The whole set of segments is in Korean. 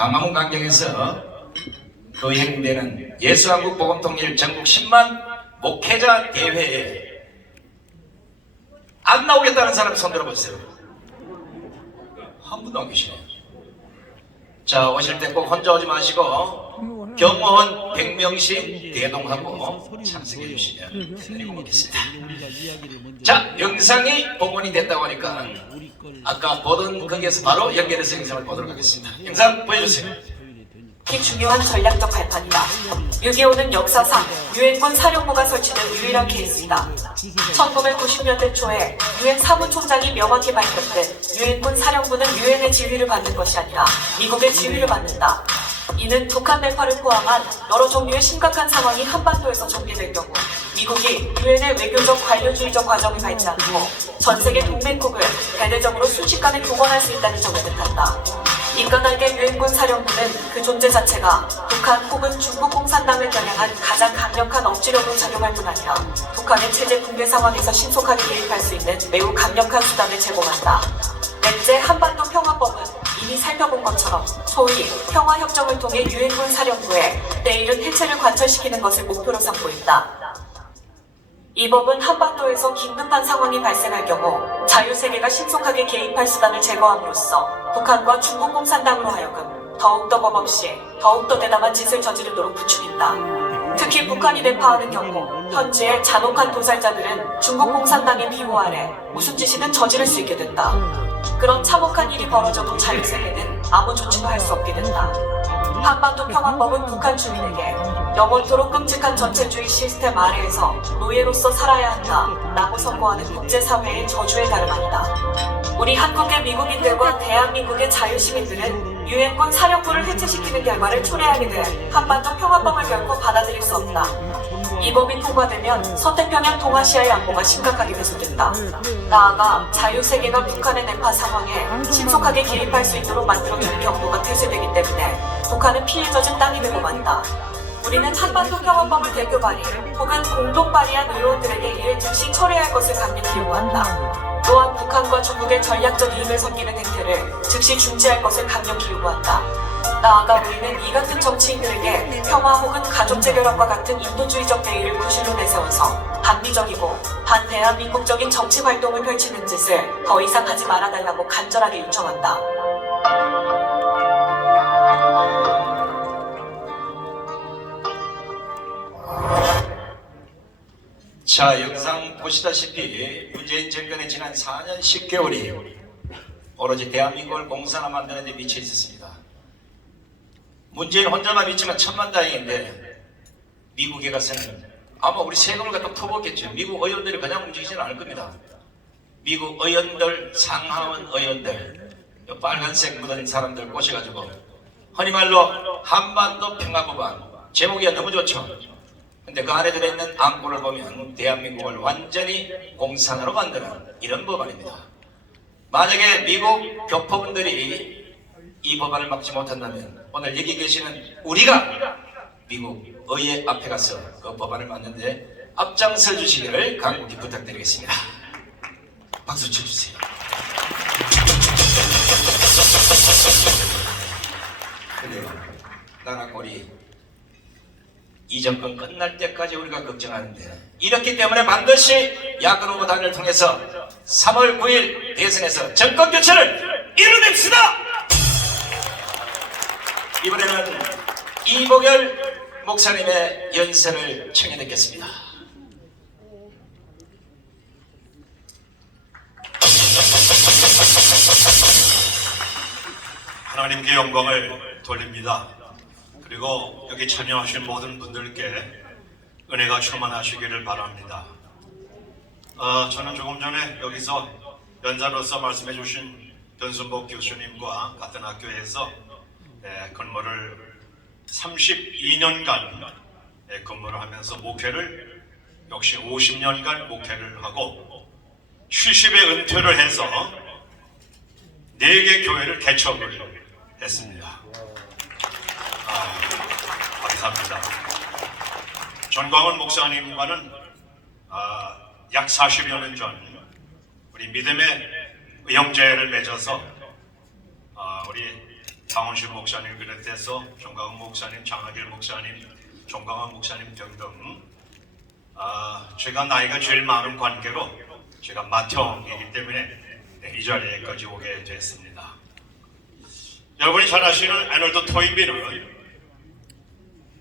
강화문 강경에서 거행되는 예수한국 복음통일 전국 10만 목회자 대회에 안 나오겠다는 사람 손 들어보세요. 한 분도 안 계시네요. 자, 오실 때 꼭 혼자 오지 마시고 경호원 100명씩 대동하고 참석해 주시면 드리고 오겠습니다. 자, 영상이 복원이 됐다고 하니까 아까 보던 거기에서 바로 연결해서 영상을 보도록 하겠습니다. 영상 보여주세요. 이 중요한 전략적 발판이다. 6.25는 역사상 유엔군 사령부가 설치된 유일한 케이스이다. 1990년대 초에 유엔 사무총장이 명확히 밝혔듯 유엔군 사령부는 유엔의 지휘를 받는 것이 아니라 미국의 지휘를 받는다. 이는 북한 대파를 포함한 여러 종류의 심각한 상황이 한반도에서 전개될 경우 미국이 유엔의 외교적 관료주의적 과정을 밟지 않고 전 세계 동맹국을 대대적으로 순식간에 동원할 수 있다는 점을 뜻한다. 인간에게 유엔군 사령부는 그 존재 자체가 북한 혹은 중국 공산당을 겨냥한 가장 강력한 억지력으로 작용할 뿐 아니라 북한의 체제 붕괴 상황에서 신속하게 개입할 수 있는 매우 강력한 수단을 제공한다. 넷째, 한반도 평화법은 이미 살펴본 것처럼 소위 평화협정을 통해 유엔군 사령부에 내일은 해체를 관철시키는 것을 목표로 삼고 있다. 이 법은 한반도에서 긴급한 상황이 발생할 경우 자유세계가 신속하게 개입할 수단을 제거함으로써 북한과 중국 공산당으로 하여금 더욱더 겁없이 더욱더 대담한 짓을 저지르도록 부추긴다. 특히 북한이 대파하는 경우 현지의 잔혹한 도살자들은 중국 공산당의 비호 아래 무슨 짓이든 저지를 수 있게 된다. 그런 참혹한 일이 벌어져도 자유세계는 아무 조치도 할 수 없게 된다. 한반도 평화법은 북한 주민에게 영원토록 끔찍한 전체주의 시스템 아래에서 노예로서 살아야 한다 라고 선고하는 국제사회의 저주의 다름 아니다. 우리 한국의 미국인들과 대한민국의 자유시민들은 유엔군 사령부를 해체시키는 결과를 초래하게 될 한반도 평화법을 결코 받아들일 수 없다. 이 법이 통과되면 서태평양 동아시아의 안보가 심각하게 훼손된다. 나아가 자유세계가 북한의 대파 상황에 신속하게 개입할 수 있도록 만들어주는 경로가 퇴쇄되기 때문에 북한은 피해 젖은 땅이 되고 만다. 우리는 한반도 평화법을 대표 발의 혹은 공동 발의한 의원들에게 이를 즉시 철회할 것을 강력히 요구한다. 또한 북한과 중국의 전략적 이익을 섬기는 행태를 즉시 중지할 것을 강력히 요구한다. 나아가 우리는 이 같은 정치인들에게 평화 혹은 가족 재결합과 같은 인도주의적 대의를 구실로 내세워서 반미적이고 반대한민국적인 정치 활동을 펼치는 짓을 더 이상 하지 말아달라고 간절하게 요청한다. 자, 영상 보시다시피 문재인 정권의 지난 4년 10개월이 오로지 대한민국을 공산화 만드는 데 미쳐 있었습니다. 문재인 혼자만 미치면 천만다행인데 미국에 가서는 아마 우리 세금을 갖다 퍼붓겠죠. 미국 의원들이 그냥 움직이지는 않을 겁니다. 미국 의원들, 상하원 의원들, 빨간색 묻은 사람들 꼬셔가지고 흔히 말로 한반도 평화법안, 제목이 너무 좋죠. 근데 그 안에 들어있는 안구를 보면 대한민국을 완전히 공산화로 만드는 이런 법안입니다. 만약에 미국 교포분들이 이 법안을 막지 못한다면 오늘 여기 계시는 우리가 미국 의회 앞에 가서 그 법안을 막는데 앞장서 주시기를 간곡히 부탁드리겠습니다. 박수 쳐주세요. 그래요. 나라꼴이 이 정권 끝날 때까지 우리가 걱정하는데 이렇기 때문에 반드시 야권 후보단을 통해서 3월 9일 대선에서 정권 교체를 이뤄냅시다. 이번에는 이보결 목사님의 연설을 청해 듣겠습니다. 하나님께 영광을 돌립니다. 그리고 여기 참여하신 모든 분들께 은혜가 충만하시기를 바랍니다. 저는 조금 전에 여기서 연사로서 말씀해 주신 변순복 교수님과 같은 학교에서 근무를 32년간 근무를 하면서 목회를 역시 50년간 목회를 하고 70에 은퇴를 해서 4개 교회를 개척을 했습니다. 감사합니다. 전광훈 목사님과는 약 40여 년 전 우리 믿음의 의형제를 맺어서 우리 강원식 목사님 비롯해서 정강훈 목사님, 장하길 목사님, 정강훈 목사님 등등 제가 나이가 제일 많은 관계로 제가 맏형이기 때문에 이 자리에까지 오게 됐습니다. 여러분이 잘 아시는 애널드 토인비는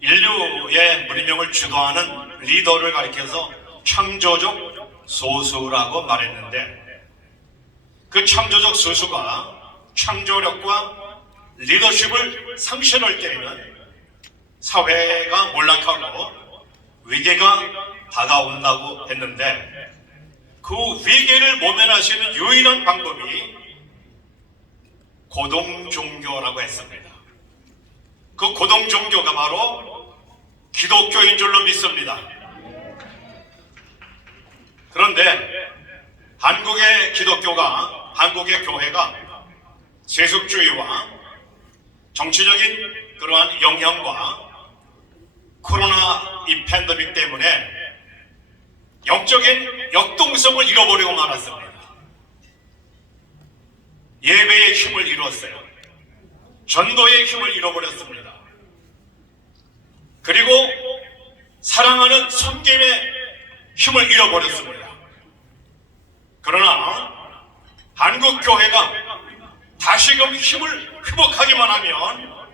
인류의 문명을 주도하는 리더를 가리켜서 창조적 소수라고 말했는데, 그 창조적 소수가 창조력과 리더십을 상실할 때에는 사회가 몰락하고 위기가 다가온다고 했는데, 그 위기를 모면하시는 유일한 방법이 고동종교라고 했습니다. 그 고동종교가 바로 기독교인 줄로 믿습니다. 그런데 한국의 기독교가, 한국의 교회가 세속주의와 정치적인 그러한 영향과 코로나 이 팬데믹 때문에 영적인 역동성을 잃어버리고 말았습니다. 예배의 힘을 잃었어요. 전도의 힘을 잃어버렸습니다. 그리고 사랑하는 섬김의 힘을 잃어버렸습니다. 그러나 한국 교회가 다시금 힘을 회복하기만 하면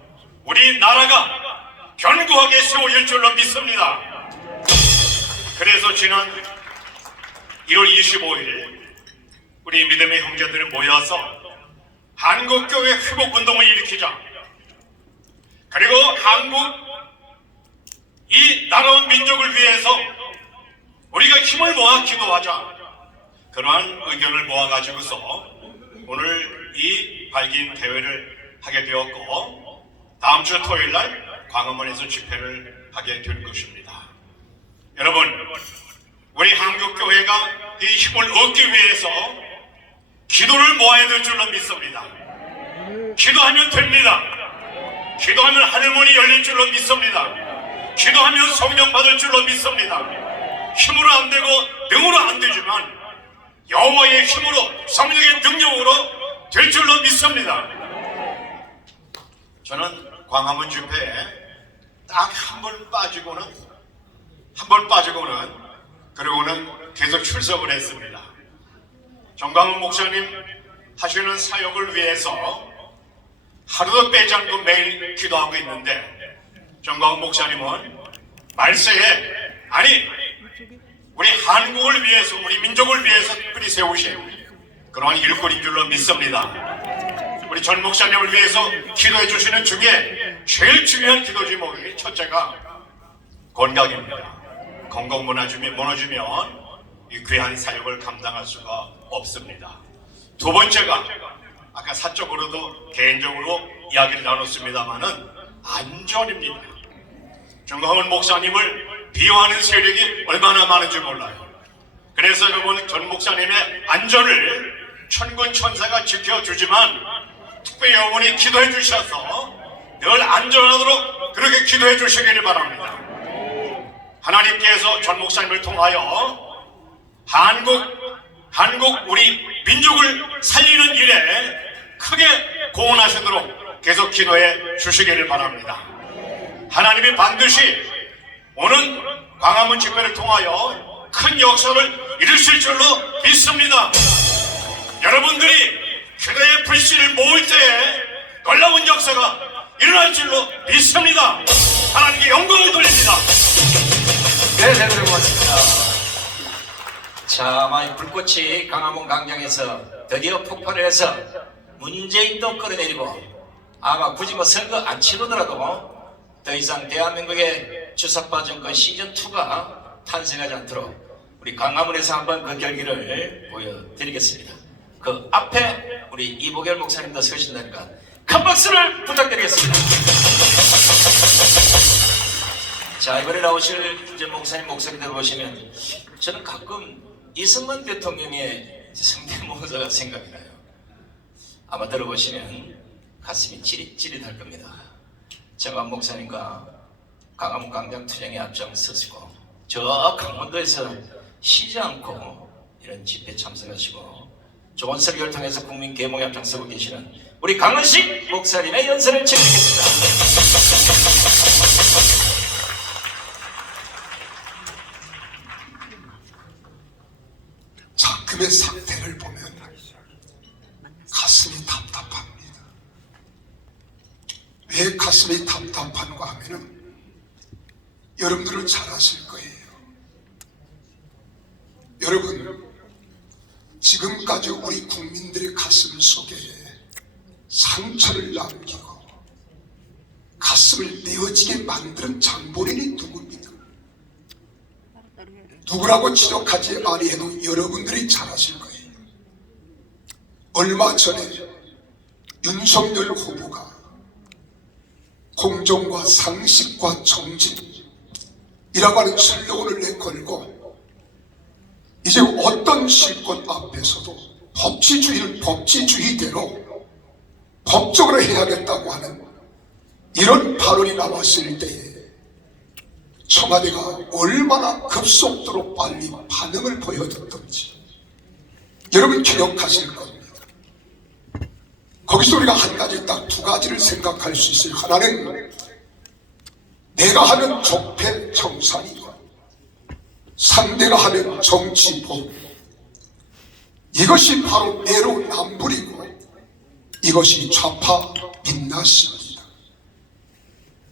우리 나라가 견고하게 세워질 줄로 믿습니다. 그래서 지난 1월 25일 우리 믿음의 형제들이 모여서 한국교회 회복운동을 일으키자, 그리고 한국 이 나라와 민족을 위해서 우리가 힘을 모아 기도하자, 그러한 의견을 모아가지고서 오늘 이 발긴 대회를 하게 되었고, 다음 주 토요일날 광화문에서 집회를 하게 될 것입니다. 여러분, 우리 한국교회가 이 힘을 얻기 위해서 기도를 모아야 될 줄로 믿습니다. 기도하면 됩니다. 기도하면 하늘문이 열릴 줄로 믿습니다. 기도하면 성령 받을 줄로 믿습니다. 힘으로 안 되고 능으로 안 되지만 여호와의 힘으로, 성령의 능력으로 될 줄로 믿습니다. 저는 광화문 집회에 딱 한 번 빠지고는 그리고는 계속 출석을 했습니다. 정강훈 목사님 하시는 사역을 위해서 하루도 빼지 않고 매일 기도하고 있는데, 정강훈 목사님은 말세에, 아니 우리 한국을 위해서, 우리 민족을 위해서 특별히 세우신 그러한 일꾼인 줄로 믿습니다. 우리 전 목사님을 위해서 기도해 주시는 중에 제일 중요한 기도 제목이 첫째가 건강입니다. 건강 무너지면 이 귀한 사역을 감당할 수가 없습니다. 두 번째가 아까 사적으로도 개인적으로 이야기를 나눴습니다마는 안전입니다. 정강훈 목사님을 비호하는 세력이 얼마나 많은지 몰라요. 그래서 여러분, 전 목사님의 안전을 천군 천사가 지켜주지만 특별히 여러분이 기도해 주셔서 늘 안전하도록 그렇게 기도해 주시기를 바랍니다. 하나님께서 전 목사님을 통하여 한국 우리 민족을 살리는 일에 크게 공헌하시도록 계속 기도해 주시기를 바랍니다. 하나님이 반드시 오는 광화문 집회를 통하여 큰 역사를 이루실 줄로 믿습니다. 여러분들이 기도의 불씨를 모을 때에 놀라운 역사가 일어날 줄로 믿습니다. 하나님께 영광을 돌립니다. 네, 잘 들어봤습니다. 자, 아마 불꽃이 광화문 광장에서 드디어 폭발을 해서 문재인도 끌어내리고, 아마 굳이 뭐 선거 안 치르더라도 더 이상 대한민국의 주사파 정권 시즌2가 탄생하지 않도록 우리 광화문에서 한번 그 결기를 보여드리겠습니다. 그 앞에 우리 이보결 목사님도 서신다니까 큰 박수를 부탁드리겠습니다. 자, 이번에 나오실 전 목사님 목소리 들어보시면 저는 가끔 이승만 대통령의 성대모사가 생각이 나요. 아마 들어보시면 가슴이 찌릿찌릿할 겁니다. 정강 목사님과 광화문 광장 투쟁에 앞장서시고 저 강원도에서 쉬지 않고 이런 집회 참석하시고 좋은 설교를 통해서 국민 계몽에 앞장서고 계시는 우리 강은식 목사님의 연설을 진행하겠습니다. 자금의 상태를 보면 가슴이 답답합니다. 왜 가슴이 답답한가 하면은 여러분들은 잘 아실 거예요. 여러분, 지금까지 우리 국민들의 가슴 속에 상처를 남기고 가슴을 메어지게 만드는 장본인이 누굽니까? 누구라고 지적하지 아니해도 여러분들이 잘 아실 거예요. 얼마 전에 윤석열 후보가 공정과 상식과 정진이라고 하는 슬로건을 내걸고 이제 어떤 실권 앞에서도 법치주의를 법치주의대로 법적으로 해야겠다고 하는 이런 발언이 나왔을 때에 청와대가 얼마나 급속도로 빨리 반응을 보여줬던지 여러분 기억하실 겁니다. 거기서 우리가 한 가지, 딱 두 가지를 생각할 수 있어요. 하나는 내가 하는 적폐 청산이고 상대가 하는 정치법, 이것이 바로 내로남불이고 이것이 좌파 민낯입니다.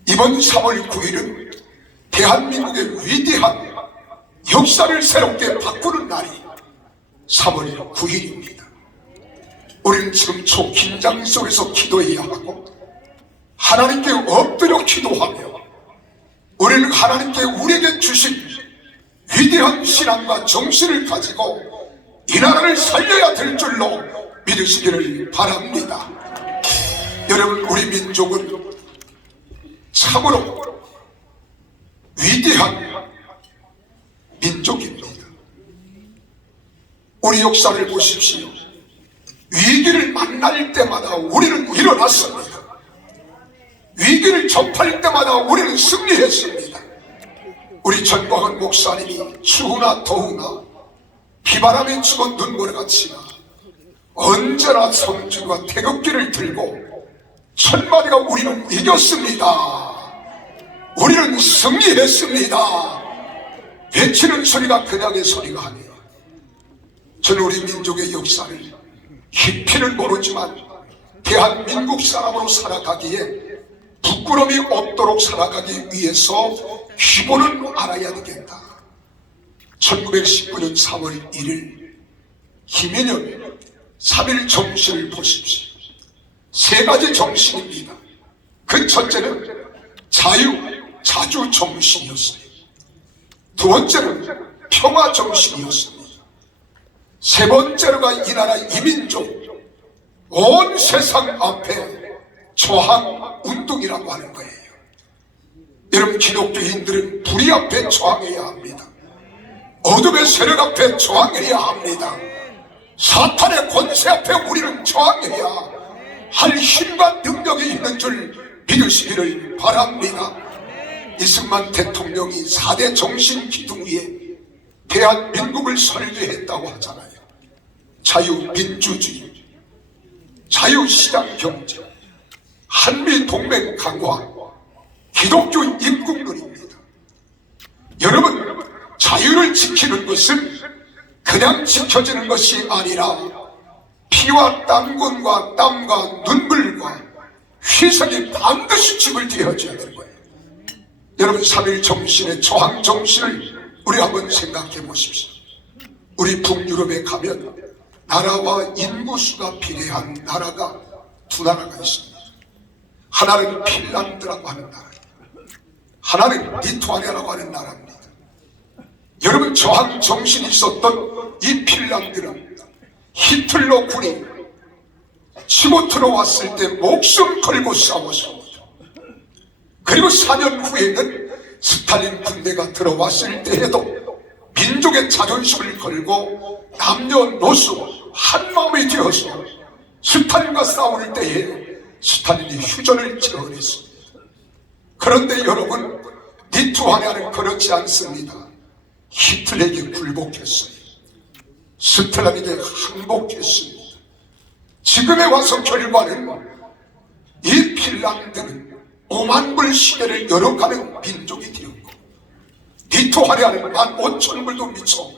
이번 3월 9일은 대한민국의 위대한 역사를 새롭게 바꾸는 날이 3월 9일입니다. 우리는 지금 초긴장 속에서 기도해야 하고 하나님께 엎드려 기도하며 우리는 하나님께 우리에게 주신 위대한 신앙과 정신을 가지고 이 나라를 살려야 될 줄로 믿으시기를 바랍니다. 여러분, 우리 민족은 참으로 위대한 민족입니다. 우리 역사를 보십시오. 위기를 만날 때마다 우리는 일어났습니다. 위기를 접할 때마다 우리는 승리했습니다. 우리 전광훈 목사님이 추우나 더우나 비바람이 치고 눈보라같이나 언제나 성주와 태극기를 들고 천마디가 우리는 이겼습니다. 우리는 승리했습니다. 외치는 소리가 그냥의 소리가 아니에요. 저는 우리 민족의 역사를 깊이는 모르지만 대한민국 사람으로 살아가기에 부끄러움이 없도록 살아가기 위해서 기본은 알아야 되겠다. 1919년 3월 1일 김인영 3일 정신을 보십시오. 세 가지 정신입니다. 그 첫째는 자주 정신이었어요. 두 번째는 평화 정신이었습니다. 세 번째로가 이 나라 이민족 온 세상 앞에 저항 운동이라고 하는 거예요. 여러분, 기독교인들은 불의 앞에 저항해야 합니다. 어둠의 세력 앞에 저항해야 합니다. 사탄의 권세 앞에 우리는 저항해야 할 힘과 능력이 있는 줄 믿으시기를 바랍니다. 이승만 대통령이 4대 정신 기둥 위에 대한민국을 설계했다고 하잖아요. 자유민주주의, 자유시장경제, 한미동맹 강화, 기독교 입국론입니다. 여러분, 자유를 지키는 것은 그냥 지켜지는 것이 아니라 피와 땀과 눈물과 희생이 반드시 지불되어져야 되는 거예요. 여러분, 3.1 정신의 저항 정신을 우리 한번 생각해 보십시오. 우리 북유럽에 가면 나라와 인구수가 비례한 나라가 두 나라가 있습니다. 하나는 핀란드라고 하는 나라입니다. 하나는 리투아니아라고 하는 나라입니다. 여러분, 저항 정신이 있었던 이 핀란드는 히틀러 군이 치고 들어왔을 때 목숨 걸고 싸웠습니다. 그리고 4년 후에는 스탈린 군대가 들어왔을 때에도 민족의 자존심을 걸고 남녀노소 한마음이 되어서 스탈린과 싸울 때에 스탈린이 휴전을 제언했습니다. 그런데 여러분, 리투아니아는 그렇지 않습니다. 히틀러에게 굴복했어요. 스탈린에게 항복했습니다. 지금에 와서 결과는 이 핀란드는 5만 불 시계를 열어가는 민족이 되었고 리투아니아는 15,000불도 미쳐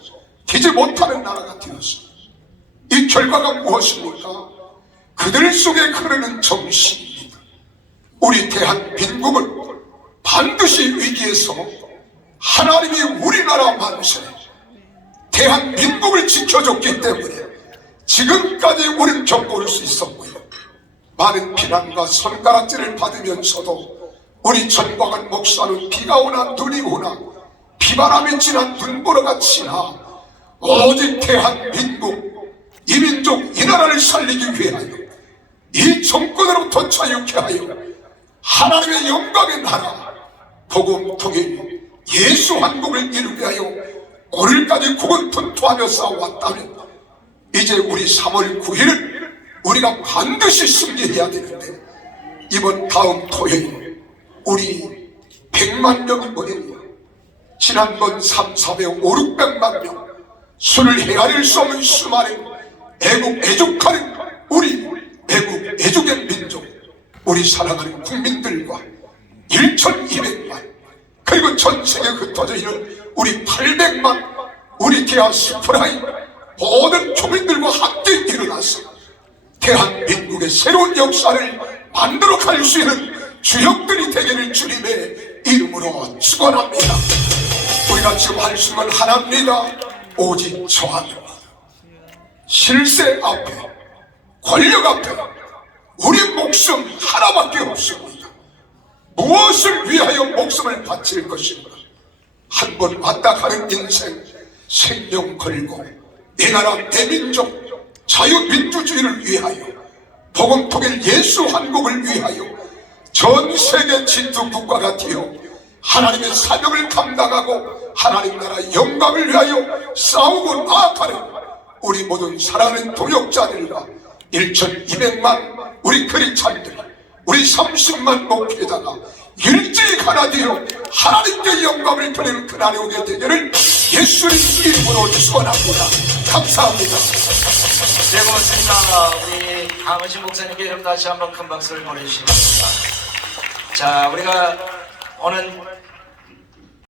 되지 못하는 나라가 되었습니다. 이 결과가 무엇입니까? 그들 속에 흐르는 정신입니다. 우리 대한민국은 반드시 위기에서 하나님이 우리나라 만세 대한민국을 지켜줬기 때문에 지금까지 우리는 겪어올 수 있었고요. 많은 비난과 손가락질을 받으면서도 우리 전광훈 목사는 비가 오나 눈이 오나 비바람이 지나 눈보라가 지나 오직 대한민국 이민족 이 나라를 살리기 위하여 이 정권으로부터 자유케 하여 하나님의 영광의 나라 복음 통일 예수 한국을 이루게 하여 오늘까지 고군분투하며 싸워왔다면 이제 우리 3월 9일을 우리가 반드시 승리해야 되는데 이번 다음 토요일 우리 100만 명이 모여요. 지난번 3, 400, 5, 600만 명 술을 헤아릴 수 없는 수많은 애국하는 우리 애국의 민족 우리 사랑하는 국민들과 1,200만 그리고 전세계에 흩어져 있는 우리 800만 우리 디아스포라인 모든 교민들과 함께 일어나서 대한민국의 새로운 역사를 만들어 갈 수 있는 주역들이 되기를 주님의 이름으로 축원합니다. 우리가 지금 할 수 있는 하나입니다. 오직 저 하나입니다. 실세 앞에 권력 앞에 우리 목숨 하나밖에 없습니다. 무엇을 위하여 목숨을 바칠 것인가? 한 번 왔다 가는 인생 생명 걸고 내 나라 내 민족 자유민주주의를 위하여 복음 통일 예수 한국을 위하여 전 세계 진두 국가가 되어 하나님의 사명을 감당하고 하나님 나라 영광을 위하여 싸우고 나아가는 우리 모든 사랑하는 동역자들과 1,200만 우리 크리스찬들 우리 30만 목회자가 일제히 하나 되어 하나님께 영광을 돌리는 그날이 오게 되기를 예수님 이름으로 축원합니다. 감사합니다. 네, 고맙습니다. 우리 강은신 목사님께 여러분 다시 한번 큰 박수를 보내주시기 바랍니다. 자, 우리가 오는